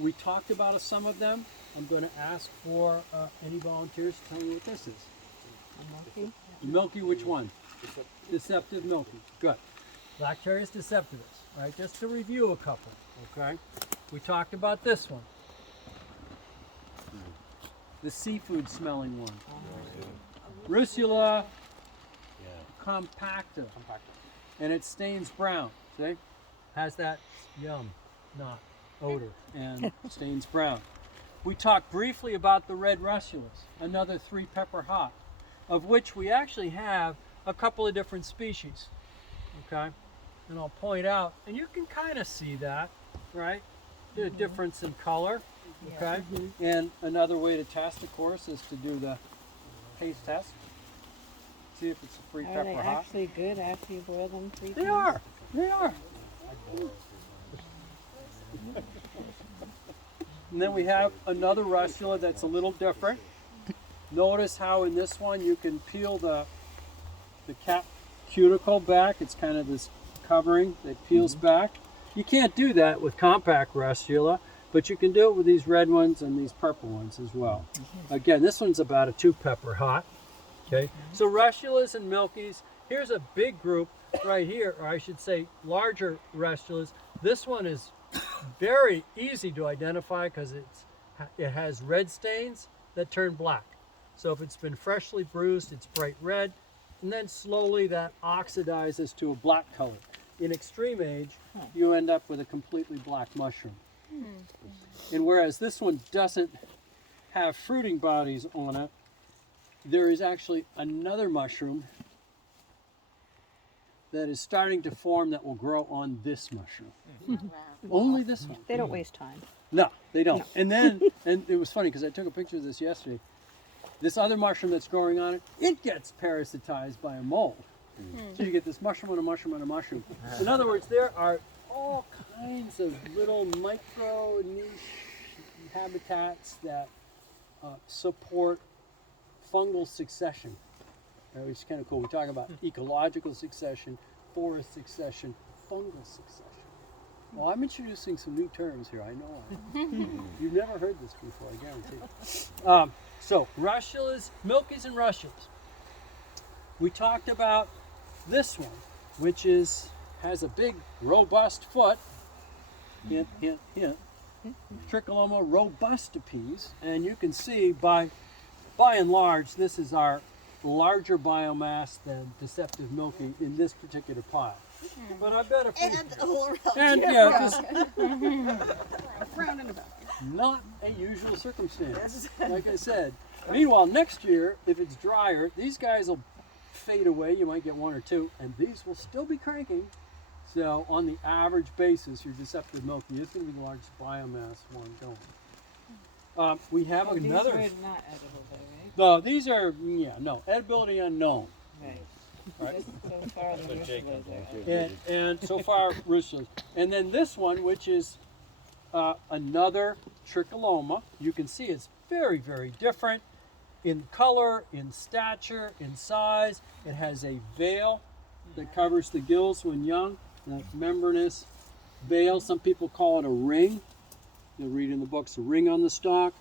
We talked about some of them. I'm going to ask for any volunteers to tell me what this is. Milky. Milky, which one? Deceptive milky. Good. Lactarius deceptivus. Right. Just to review a couple. Okay. We talked about this one. The seafood smelling one. Russula compacta. And it stains brown. See? Has that yum, not odor, and stains brown. We talked briefly about the red russulas, another 3-pepper hop, of which we actually have a couple of different species. Okay? And I'll point out, and you can kind of see that, right? The difference in color. Okay? And another way to test, of course, is to do the taste test. See if it's a 3-pepper Are they hop. actually good after you boil them 3 times? They are. They are. And then we have another russula that's a little different. Notice how in this one you can peel the cap cuticle back. It's kind of this covering that peels back. You can't do that with compact russula, but you can do it with these red ones and these purple ones as well. Again, this one's about a 2-pepper hot. Okay, so russulas and milkies. Here's a big group right here, or I should say larger russulas. This one is very easy to identify because it has red stains that turn black. So if it's been freshly bruised, it's bright red, and then slowly that oxidizes to a black color. In extreme age, you end up with a completely black mushroom. And whereas this one doesn't have fruiting bodies on it, there is actually another mushroom that is starting to form that will grow on this mushroom. Only this one. They don't waste time. No, they don't. And then, and it was funny because I took a picture of this yesterday. This other mushroom that's growing on it, it gets parasitized by a mold. So you get this mushroom and a mushroom and a mushroom. In other words, there are all kinds of little micro niche habitats that support fungal succession, which is kind of cool. We talk about ecological succession, forest succession, fungal succession. Well, I'm introducing some new terms here, I know. You've never heard this before, I guarantee. So, russulas, milkies and russulas. We talked about this one, which has a big, robust foot. Hint, hint, hint. Tricholoma robustipes, and you can see by and large, this is our larger biomass than deceptive milky in this particular pile. But I bet if we... And a little And yeah, just round and about. not a usual circumstance, like I said. Meanwhile, next year, if it's drier, these guys will fade away. You might get 1 or 2, and these will still be cranking. So on the average basis, your deceptive milky is going to be the largest biomass one going. We have another... These are not edible though, right? No, these are, no, edibility unknown. Right. Right. So far the russulas are And so far, russulas. And then this one, which is another tricholoma, you can see it's very, very different in color, in stature, in size. It has a veil that covers the gills when young, that membranous veil. Some people call it a ring. You'll read in the books, a ring on the stalk.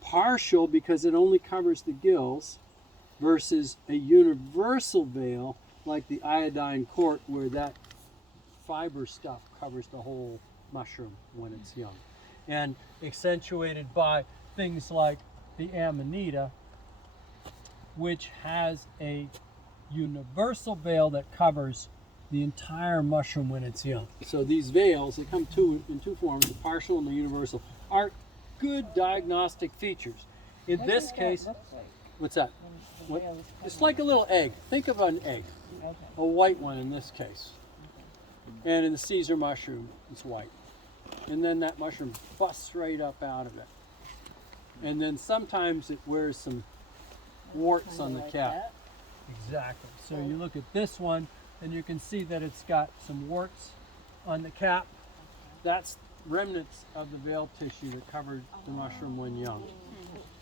Partial because it only covers the gills versus a universal veil like the iodine court where that fiber stuff covers the whole mushroom when it's young. And accentuated by things like the amanita, which has a universal veil that covers the entire mushroom when it's young. So these veils, they come in two forms, the partial and the universal, are good diagnostic features. In this case, what's that? What? It's like a little egg. Think of an egg, a white one in this case. And in the Caesar mushroom, it's white. And then that mushroom busts right up out of it. And then sometimes it wears some warts on the cap. Exactly. So you look at this one, and you can see that it's got some warts on the cap. That's remnants of the veil tissue that covered the mushroom when young.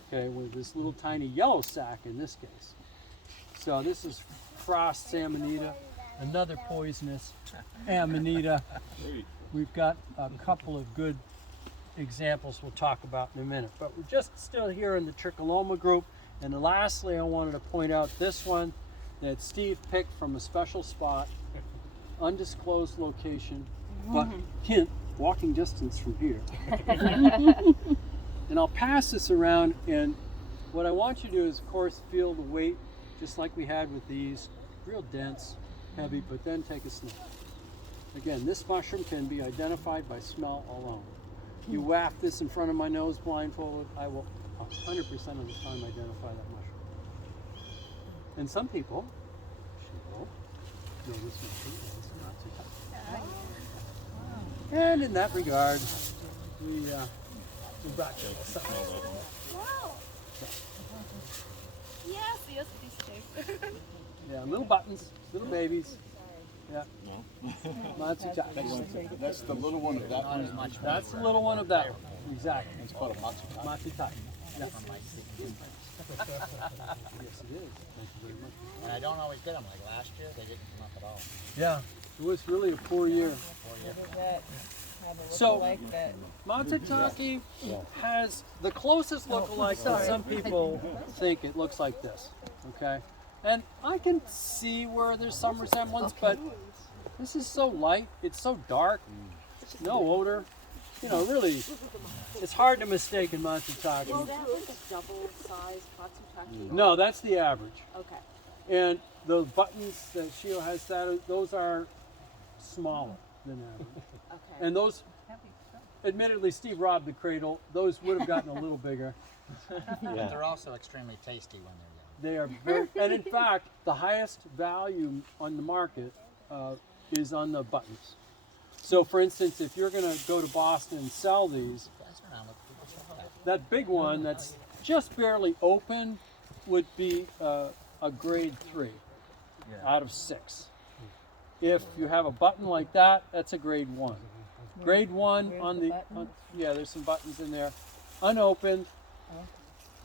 Okay, with this little tiny yellow sac in this case. So this is frost amanita, another poisonous amanita. We've got a couple of good examples we'll talk about in a minute. But we're just still here in the Tricholoma group. And lastly, I wanted to point out this one that Steve picked from a special spot, undisclosed location, but hint, walking distance from here. And I'll pass this around, and what I want you to do is, of course, feel the weight, just like we had with these, real dense, heavy, but then take a sniff. Again, this mushroom can be identified by smell alone. You waft this in front of my nose blindfolded, I will 100% of the time identify that mushroom. And some people, know this mushroom is not too tough. And in that regard, we're back to the side. Wow. Yes, yes, these two. Yeah, little buttons, little babies. Yeah. Not too tough. That's the little one of that one. That's the little one of that one. Exactly. It's called a matsutai. Not too tight. Yes. Yes, it is. Thank you very much. And I don't always get them. Like last year, they didn't come up at all. Yeah, it was really a poor year. Does that have a So- look-alike that? Matsutake has the closest look-alike that some people think it looks like this. Okay, and I can see where there's some resemblance, but this is so light. It's so dark. No odor. You know, really, it's hard to mistake in Matsutake. Is that like a double size Matsutake? No, that's the average. Okay. And the buttons that Shio has, those are smaller than average. Okay. And those, admittedly, Steve robbed the cradle. Those would have gotten a little bigger. But they're also extremely tasty when they're young. They are very, and in fact, the highest value on the market is on the buttons. So, for instance, if you're going to go to Boston and sell these, That's around with people stuff like that. that big one that's just barely open would be a grade 3 out of 6. If you have a button like that, that's a grade 1. Grade 1 Where's on the the, buttons? yeah, there's some buttons in there, unopened.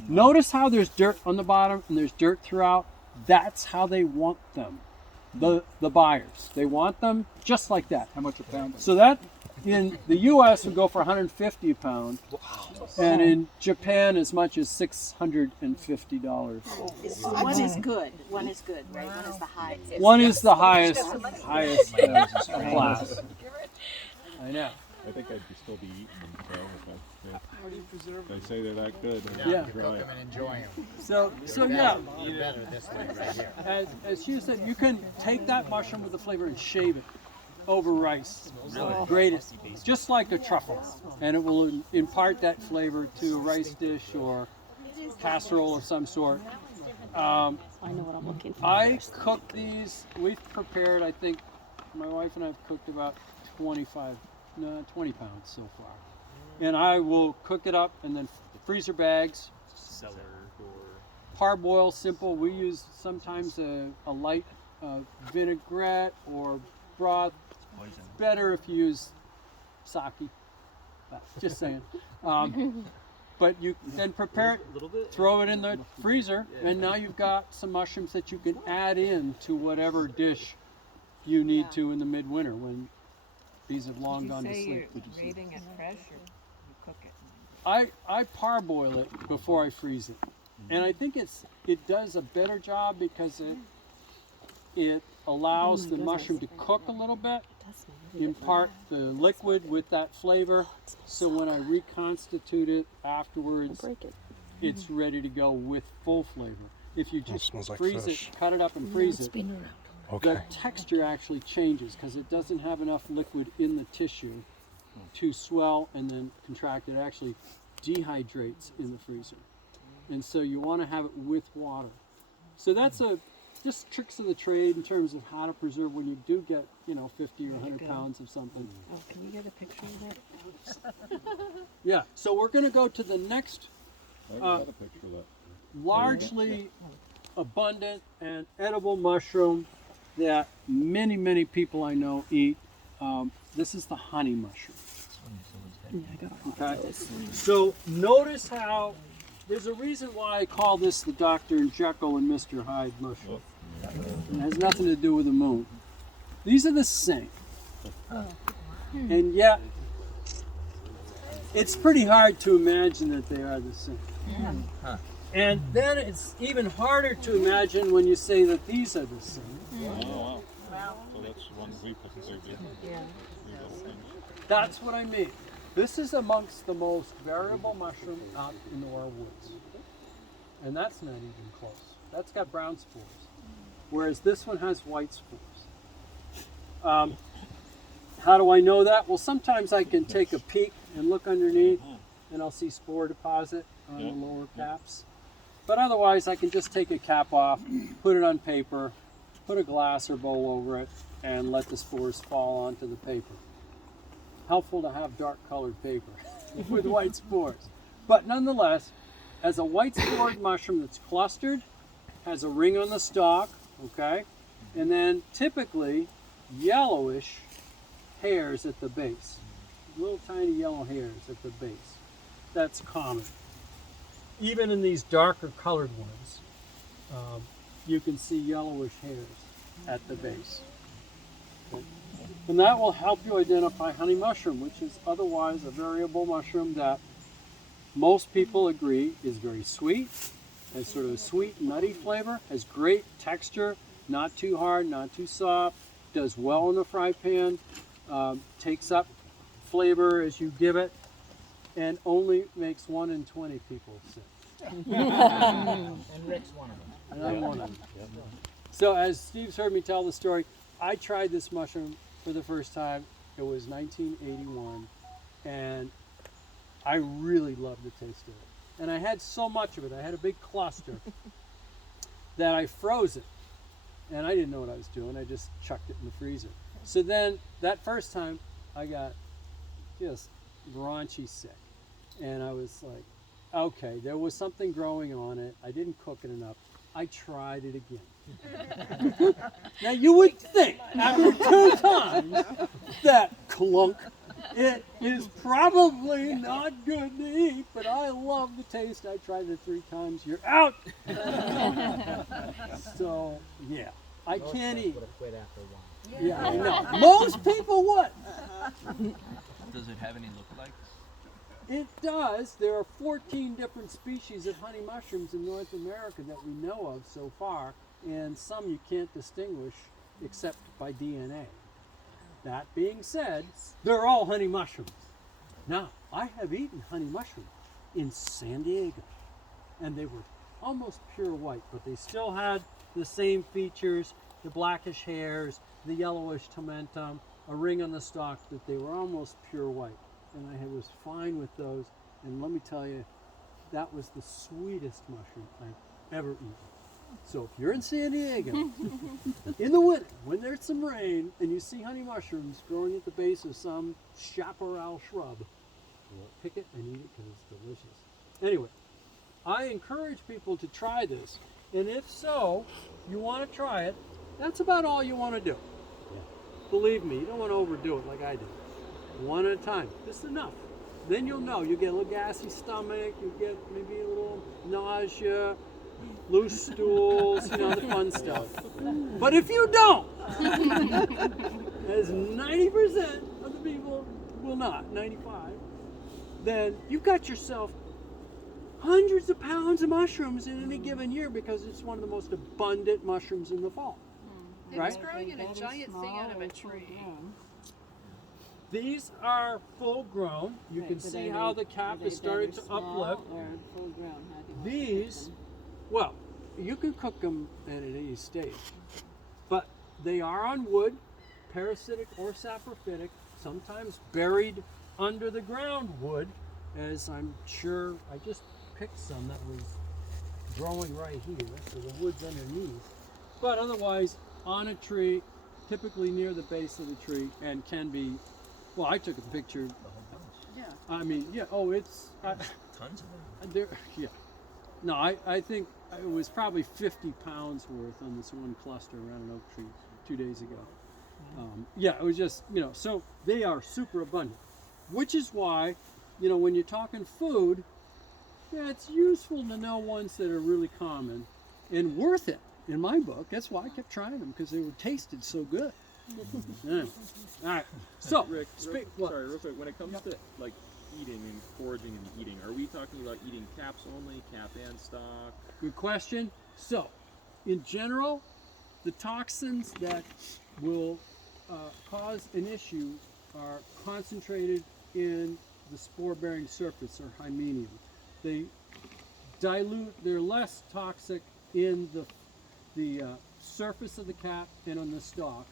Notice how there's dirt on the bottom and there's dirt throughout. That's how they want them, the buyers. They want them just like that. How much a pound? So that in the U.S. would go for 150 a pound, and in Japan as much as $650. One is good. One is good, right? One is the high. One is the highest class. I know. I think I'd still be eating them. So if they say they're that good, then Yeah. I'd try Cook it. them and enjoy them. So yeah, You're better this way right here. as Hugh said, you can take that mushroom with the flavor and shave it over rice, grate it, just like a truffle, and it will impart that flavor to a rice dish or casserole of some sort. I know what I'm looking for. I cook these. We've prepared. I think my wife and I have cooked about 20 pounds so far, and I will cook it up and then freezer bags. Parboil, simple. We use sometimes a light vinaigrette or broth. Better if you use sake. Just saying. But you then prepare it, throw it in the freezer, and now you've got some mushrooms that you can add in to whatever dish you need to in the midwinter when these have long Did you gone to say sleep. you're rating it fresh or you cook it? I parboil it before I freeze it, and I think it does a better job because it allows the mushroom to cook a little bit, impart the liquid with that flavor, so when I reconstitute it afterwards, it's ready to go with full flavor. If you just smells like freeze fish. it, cut it up and freeze it, Okay. the texture actually changes because it doesn't have enough liquid in the tissue to swell and then contract. It actually dehydrates in the freezer, and so you want to have it with water. So that's just tricks of the trade in terms of how to preserve when you do get 50 or 100 pounds of something. Oh, can you get a picture of that? Yeah. So we're going to go to the next I got a picture of that. largely abundant and edible mushroom that many people I know eat. This is the honey mushroom. Okay. So notice how there's a reason why I call this the Dr. Jekyll and Mr. Hyde mushroom. It has nothing to do with the moon. These are the same. And yet, it's pretty hard to imagine that they are the same. And then it's even harder to imagine when you say that these are the same. Oh, wow. So that's one week of surgery. Yeah. That's what I mean. This is amongst the most variable mushroom out in our woods. And that's not even close. That's got brown spores. Whereas this one has white spores. How do I know that? Well, sometimes I can take a peek and look underneath and I'll see spore deposit on the lower caps. But otherwise, I can just take a cap off, put it on paper, put a glass or bowl over it, and let the spores fall onto the paper. Helpful to have dark colored paper with white spores. But nonetheless, as a white spored mushroom that's clustered, has a ring on the stalk, okay, and then typically yellowish hairs at the base. Little tiny yellow hairs at the base. That's common. Even in these darker colored ones, you can see yellowish hairs at the base. Okay. And that will help you identify honey mushroom, which is otherwise a variable mushroom that most people agree is very sweet, has sort of a sweet, nutty flavor, has great texture, not too hard, not too soft, does well in the fry pan, takes up flavor as you give it, and only makes 1 in 20 people sick. And Rick's one of them. And I'm one of them. So as Steve's heard me tell the story, I tried this mushroom for the first time. It was 1981, and I really loved the taste of it. And I had so much of it. I had a big cluster that I froze it. And I didn't know what I was doing. I just chucked it in the freezer. So then that first time I got just raunchy sick. And I was like, okay, there was something growing on it. I didn't cook it enough. I tried it again. Now you would think after 2 times that clunk, it is probably not good to eat, but I love the taste. I tried it 3 times. You're out. So yeah, I can't eat. Would have quit after one. Yeah, I know. Most people would. Does it have any lookalikes? It does. There are 14 different species of honey mushrooms in North America that we know of so far, and some you can't distinguish except by DNA. That being said, they're all honey mushrooms. Now, I have eaten honey mushrooms in San Diego, and they were almost pure white, but they still had the same features, the blackish hairs, the yellowish tomentum, a ring on the stalk, that they were almost pure white. And I was fine with those, and let me tell you, that was the sweetest mushroom I've ever eaten. So if you're in San Diego, in the winter, when there's some rain, and you see honey mushrooms growing at the base of some chaparral shrub, pick it and eat it because it's delicious. Anyway, I encourage people to try this, and if so, you want to try it, that's about all you want to do. Believe me, you don't want to overdo it like I did. 1 at a time, just enough. Then you'll know. You get a little gassy stomach, you get maybe a little nausea, loose stools, you know, the fun stuff. But if you don't, as 90% of the people will not, 95, then you've got yourself hundreds of pounds of mushrooms in any given year because it's one of the most abundant mushrooms in the fall. Right? It's growing in a giant thing out of a tree. These are full grown. You can see how the cap is starting to uplift. These, well, you can cook them at any stage, but they are on wood, parasitic or saprophytic, sometimes buried under the ground wood, as I'm sure I just picked some that was growing right here, so the wood's underneath. But otherwise, on a tree, typically near the base of the tree, and can be, well, I took a picture. Yeah. I mean, yeah, oh, it's, Tons of them. there, yeah. No, I think it was probably 50 pounds worth on this one cluster around an oak tree 2 days ago. Yeah, it was just, you know, so they are super abundant, which is why, you know, when you're talking food, yeah, it's useful to know ones that are really common and worth it. In my book, that's why I kept trying them, because they were tasted so good. Yeah. All right, so Rick, what? sorry, real quick. When it comes to like eating and foraging and eating, are we talking about eating caps only, cap and stalk? Good question. So, in general, the toxins that will cause an issue are concentrated in the spore-bearing surface, or hymenium. They dilute, they're less toxic in the surface of the cap and on the stalk.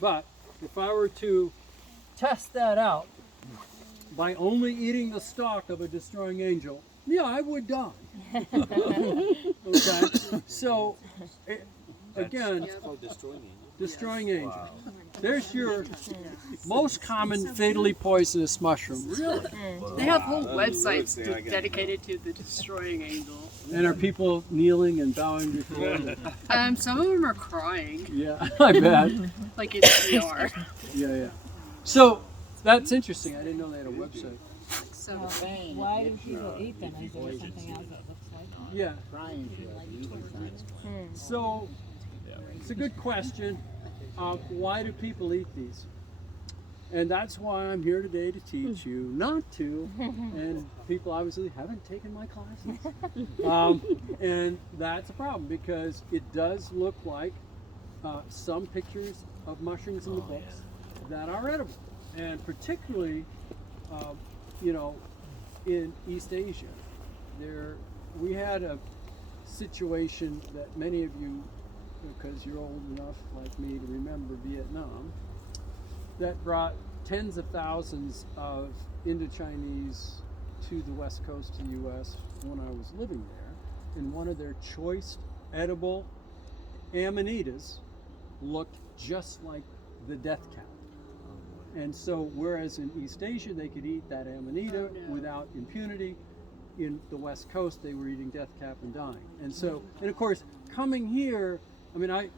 But if I were to test that out by only eating the stalk of a destroying angel, yeah, I would die. Okay, so again, destroying angel. There's your most common fatally poisonous mushroom. Really? They have whole websites dedicated to the destroying angel. And are people kneeling and bowing before it? Some of them are crying, Yeah, I bet. like it's PR. Yeah. So that's interesting. I didn't know they had a website. So Why do people eat them? Is there something else that looks like? Yeah. So it's a good question. Why do people eat these? And that's why I'm here today to teach you not to. And people obviously haven't taken my classes. And that's a problem because it does look like some pictures of mushrooms in the books that are edible. And particularly, in East Asia, we had a situation that many of you, because you're old enough like me to remember Vietnam, that brought tens of thousands of Indochinese to the west coast of the U.S. when I was living there, and one of their choice edible amanitas looked just like the death cap. And so, whereas in East Asia they could eat that amanita without impunity, in the West Coast they were eating death cap and dying. And so, and of course, coming here, I mean, I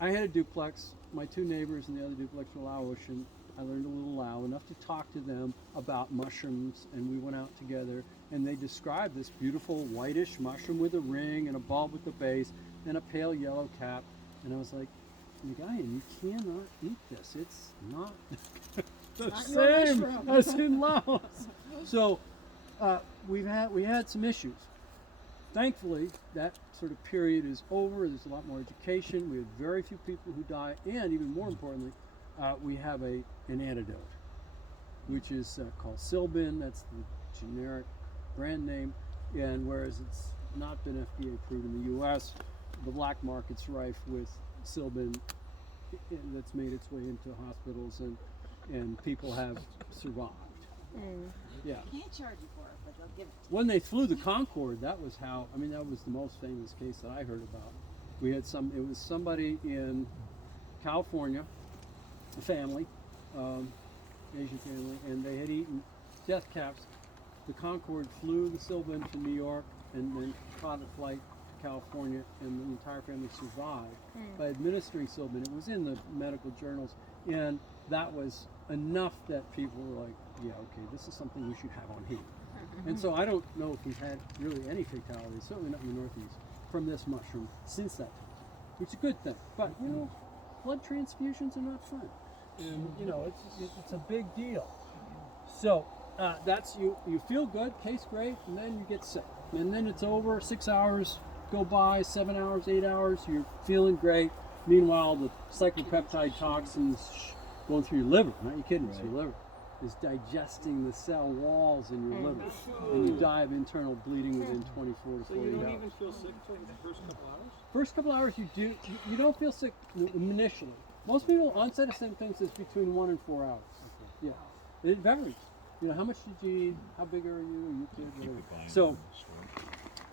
had a duplex. My two neighbors in the other duplex were Laotian. I learned a little Lao, enough to talk to them about mushrooms, and we went out together, and they described this beautiful whitish mushroom with a ring and a bulb at the base and a pale yellow cap. And I was like, you cannot eat this. It's not the same as in Laos. So we had some issues. Thankfully, that sort of period is over. There's a lot more education. We have very few people who die, and even more importantly, we have an antidote, which is called Silbin. That's the generic brand name. And whereas it's not been FDA approved in the U.S., the black market's rife with Silbin that's made its way into hospitals, and people have survived. Yeah. Can't charge you for it, but they'll give it to When they flew the Concorde, that was that was the most famous case that I heard about. It was somebody in California, a family, Asian family, and they had eaten death caps. The Concorde flew the Silbin to New York and then caught a flight to California, and the entire family survived by administering Silbin. It was in the medical journals, and that was enough that people were like, yeah, okay, this is something we should have on here. And so I don't know if we've had really any fatalities, certainly not in the Northeast, from this mushroom since that time, which is a good thing. But, blood transfusions are not fun. And, it's a big deal. So that's you feel good, tastes great, and then you get sick. And then it's over, 6 hours go by, 7 hours, 8 hours, you're feeling great. Meanwhile, the cyclopeptide toxins going through your liver, not your kidneys, your liver, is digesting the cell walls in your liver. And you die of internal bleeding within 24 to 48 hours. So you don't even feel sick for the first couple hours? First couple hours you do. You don't feel sick initially. Most people, onset of symptoms is between 1 and 4 hours. Yeah. It varies. How much did you eat? How big are you? Are you kids? Whatever. So,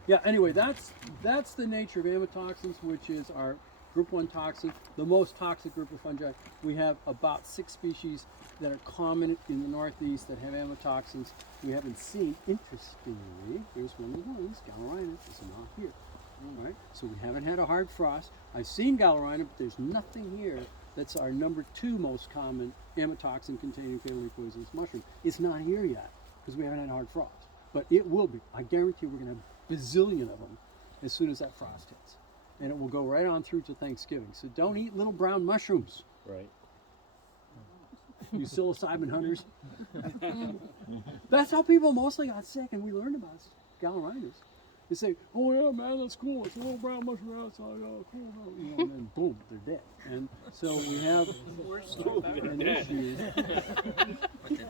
yeah, anyway, that's the nature of amatoxins, which is our group 1 toxin, the most toxic group of fungi. We have about 6 species that are common in the Northeast that have amatoxins. We haven't seen, interestingly, here's one of the ones, Gallerinus is not here. All right, so we haven't had a hard frost. I've seen Gallerinus, but there's nothing here that's our number 2 most common amatoxin containing fatally poisonous mushroom. It's not here yet because we haven't had a hard frost, but it will be. I guarantee we're going to have a bazillion of them as soon as that frost hits. And it will go right on through to Thanksgiving. So don't eat little brown mushrooms. Right. You psilocybin hunters. That's how people mostly got sick, and we learned about galleritis. They say, "Oh yeah, man, that's cool. It's a little brown mushroom outside. Oh, cool." You know, and then boom, they're dead. And so we have an issue.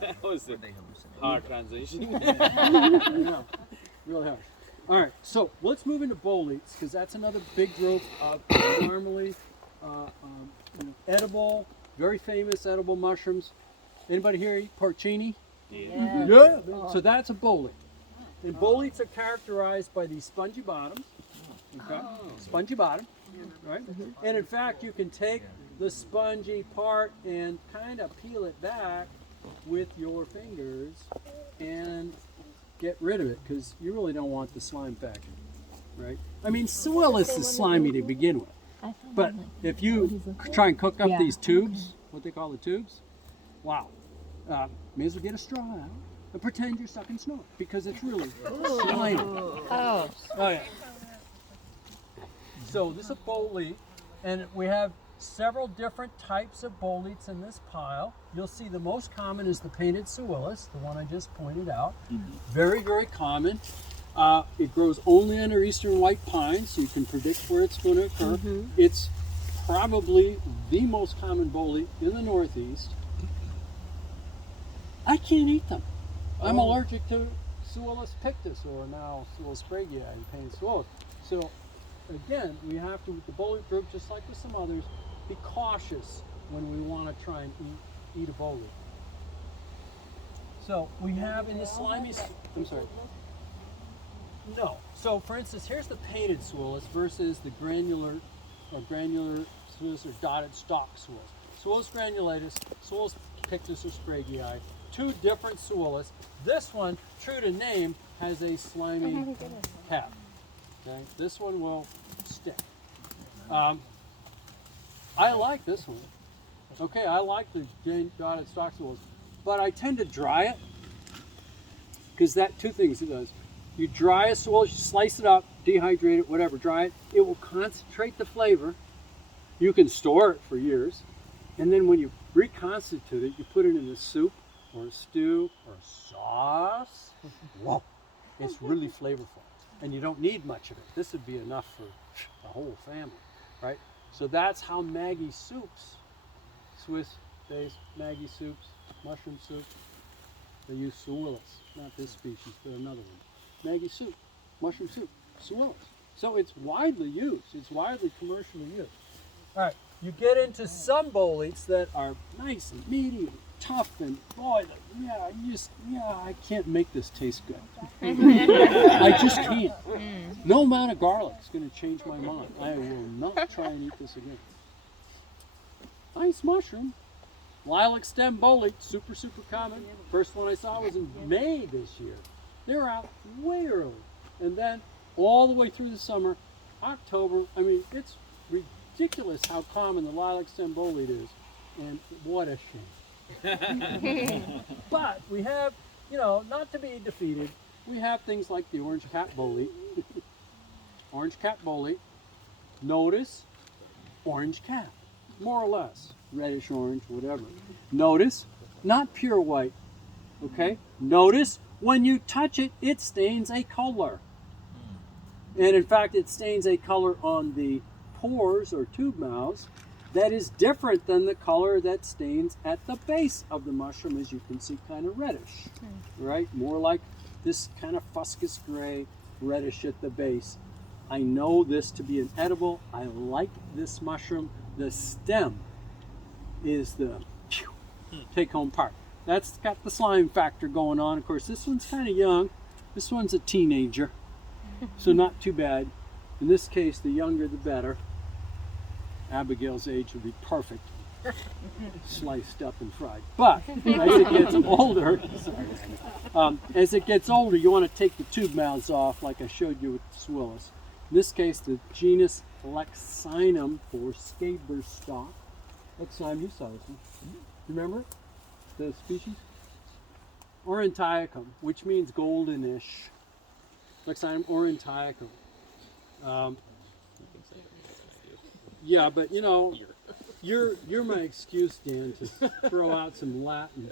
That was a hard transition. Yeah, really harsh. All right, so let's move into boletes because that's another big group of normally edible, very famous edible mushrooms. Anybody here eat porcini? Yeah. So that's a bolete. And boletes are characterized by these spongy bottoms. Okay? Spongy bottom. Right? And in fact, you can take the spongy part and kind of peel it back with your fingers and get rid of it because you really don't want the slime factor. Right? I mean, Suillus is slimy to begin with. But if you try and cook up these tubes, what they call the tubes, wow. May as well get a straw out and pretend you're sucking snow because it's really slimy. Oh yeah. So this is a bolete, and we have several different types of boletes in this pile. You'll see the most common is the painted Suillus, the one I just pointed out. Very, very common. It grows only under eastern white pine, so you can predict where it's going to occur. It's probably the most common bolete in the Northeast. I can't eat them. I'm allergic to Suillus pictus, or now Suillus spraguei and painted Suillus. So again, we have to, with the bolete group, just like with some others, be cautious when we want to try and eat a bolete. So we have in the slimy, I'm sorry. No. So for instance, here's the painted Suillus versus the granular Suillus or dotted stalk Suillus. Suillus granulatus, Suillus pictus or spraguei, two different Suillus. This one, true to name, has a slimy cap. Okay, this one will stick. I like this one. Okay, I like the dotted stalk Suillus, but I tend to dry it because that two things it does. You dry a Suillus, you slice it up, dehydrate it, whatever, dry it. It will concentrate the flavor. You can store it for years, and then when you reconstitute it, you put it in a soup or a stew or a sauce. Whoa, it's really flavorful. And you don't need much of it. This would be enough for the whole family, right? So that's how Maggie soups, Swiss-based Maggie soups, mushroom soup, they use Suillus, not this species, but another one. Maggie soup, mushroom soup, Suillus. So it's widely used. It's widely commercially used. All right, you get into some boletes that are nice and meaty and tough, and boy, I can't make this taste good. I just can't. No amount of garlic is going to change my mind. I will not try and eat this again. Nice mushroom. Lilac stem bolete, super, super common. First one I saw was in May this year. They were out way early. And then all the way through the summer, October, I mean, it's ridiculous how common the lilac stem bolete is. And what a shame. But we have, not to be defeated, we have things like the orange cap bolete. Orange cap bolete. Notice orange cap, more or less. Reddish orange, whatever. Notice, not pure white. Okay? Notice when you touch it, it stains a color. And in fact, it stains a color on the pores or tube mouths that is different than the color that stains at the base of the mushroom, as you can see, kind of reddish, right? More like this kind of fuscous gray, reddish at the base. I know this to be an edible. I like this mushroom. The stem is the take-home part. That's got the slime factor going on. Of course, this one's kind of young. This one's a teenager, so not too bad. In this case, the younger the better. Abigail's age would be perfect, sliced up and fried. But as it gets older, you want to take the tube mouths off, like I showed you with Suillus. In this case, the genus Lexinum, for scaber stalk. Lexinum, you saw this one. Remember the species? Aurantiacum, which means goldenish. Lexinum aurantiacum. Yeah, but You're my excuse, Dan, to throw out some Latin.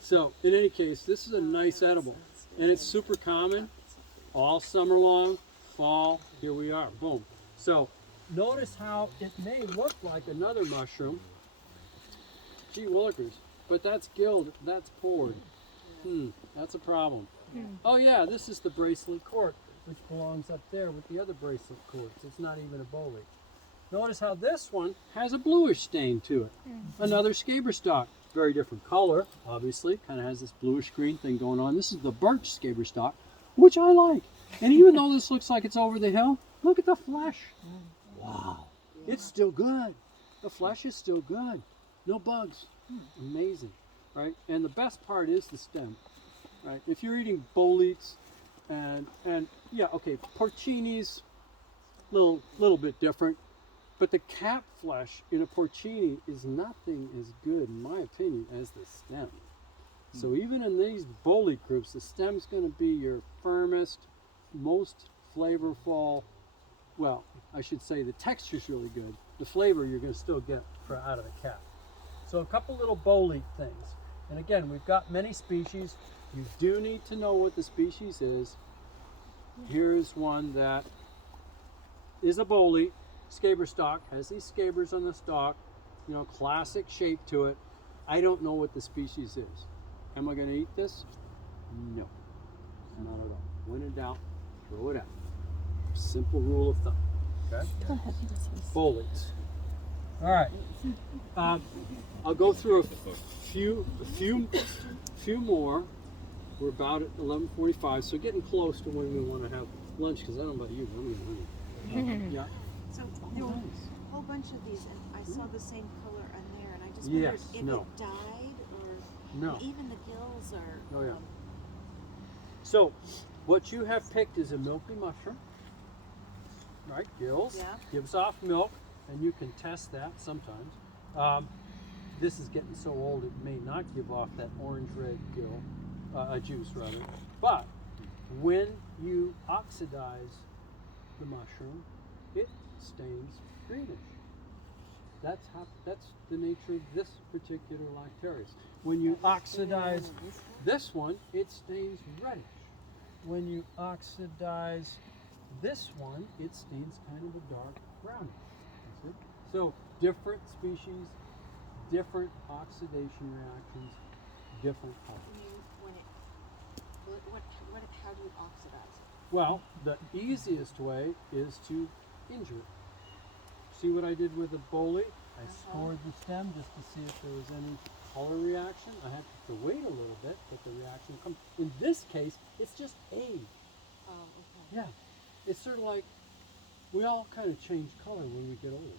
So, in any case, this is a nice edible, and it's super common all summer long. Fall, here we are, boom. So, notice how it may look like another mushroom. Gee willikers, but that's gilled, that's poured. That's a problem. Oh yeah, this is the bracelet court, which belongs up there with the other bracelet courts. It's not even a bolete. Notice how this one has a bluish stain to it. Another Scaberstock. Very different color, obviously. Kind of has this bluish green thing going on. This is the birch Scaberstock, which I like. And even though this looks like it's over the hill, look at the flesh. Wow. It's still good. The flesh is still good. No bugs. Amazing, right? And the best part is the stem, right? If you're eating boletes and yeah, okay, porcinis, little bit different. But the cap flesh in a porcini is nothing as good, in my opinion, as the stem. So even in these bolete groups, the stem's going to be your firmest, most flavorful. Well, I should say the texture's really good. The flavor you're going to still get out of the cap. So a couple little bolete things. And again, we've got many species. You do need to know what the species is. Here's one that is a bolete. Scaberstock, has these scabers on the stalk, you know, classic shape to it. I don't know what the species is. Am I going to eat this? No, not at all. When in doubt, throw it out. Simple rule of thumb. Okay. Boletes. All right. I'll go through a few more. We're about at 11:45, so getting close to when we want to have lunch. Because I don't know about you, but I'm getting hungry. Yeah. So there were a whole bunch of these, and I saw the same color on there, and I just wondered Yes, if no. it died or No. even the gills are. Oh yeah. So, what you have picked is a milky mushroom, right? Gills. Yeah. Gives off milk, and you can test that sometimes. This is getting so old it may not give off that orange-red gill, juice rather. But when you oxidize the mushroom, it stains greenish. That's the nature of this particular Lactarius. When you oxidize this one, it stains reddish. When you oxidize this one, it stains kind of a dark brownish. You see? So different species, different oxidation reactions, different colors. How do you oxidize it? Well, the easiest way is to injure it. See what I did with the bolete? I scored the stem just to see if there was any color reaction. I had to wait a little bit, but the reaction comes. In this case, it's just age. Oh, okay. Yeah, it's sort of like we all kind of change color when we get older.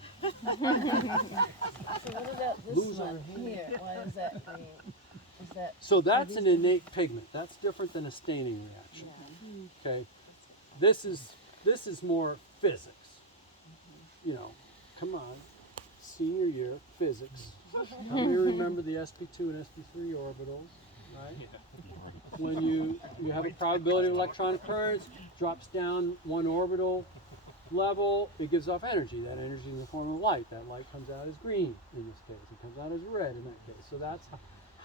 So what about this Lose our one hair. here? What does that mean? Is that So that's an innate pigment. That's different than a staining reaction. Okay, this is more physics. You know, come on, senior year physics. How many remember the sp2 and sp3 orbitals? Right. When you have a probability of electron occurrence, drops down one orbital level, it gives off energy. That energy is in the form of light. That light comes out as green in this case. It comes out as red in that case. So that's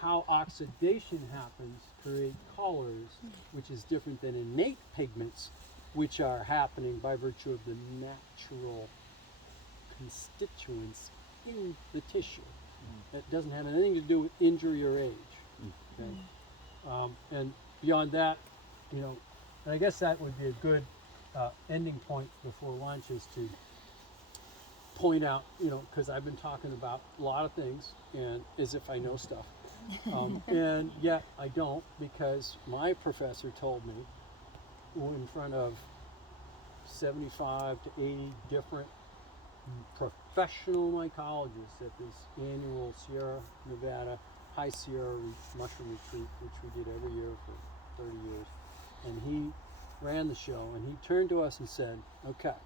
how oxidation happens to create colors, which is different than innate pigments, which are happening by virtue of the natural constituents in the tissue. It doesn't have anything to do with injury or age. Okay? And beyond that, you know, and I guess that would be a good ending point before lunch is to point out, you know, because I've been talking about a lot of things and as if I know stuff. And yet I don't, because my professor told me in front of 75 to 80 different professional mycologists at this annual Sierra Nevada High Sierra Mushroom Retreat, which we did every year for 30 years. And he ran the show, and he turned to us and said, okay,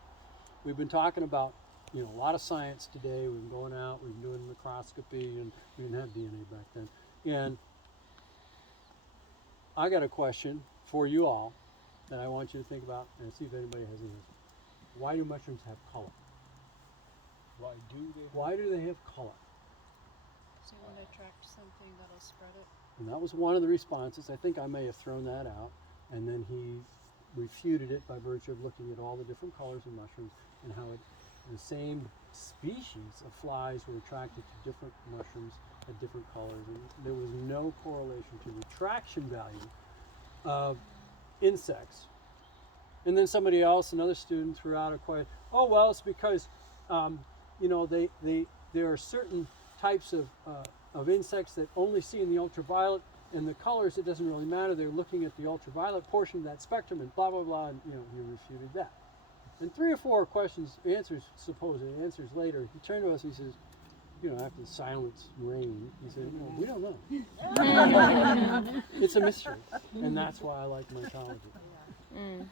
we've been talking about, you know, a lot of science today. We've been going out, we've been doing microscopy, and we didn't have DNA back then. And I got a question for you all that I want you to think about and see if anybody has any. Why do mushrooms have color? Why do they have color? So you want to attract something that'll spread it. And that was one of the responses. I think I may have thrown that out. And then he refuted it by virtue of looking at all the different colors of mushrooms and how the same species of flies were attracted to different mushrooms at different colors. And there was no correlation to the attraction value of insects. And then somebody else, another student, threw out a question. Oh well, it's because there are certain types of insects that only see in the ultraviolet, and the colors, it doesn't really matter. They're looking at the ultraviolet portion of that spectrum, and blah blah blah. And he refuted that. And 3 or 4 supposed answers later, he turned to us and he says, after the silence reigned, he said, "Well, we don't know. It's a mystery, and that's why I like mycology." Mm.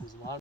There's a lot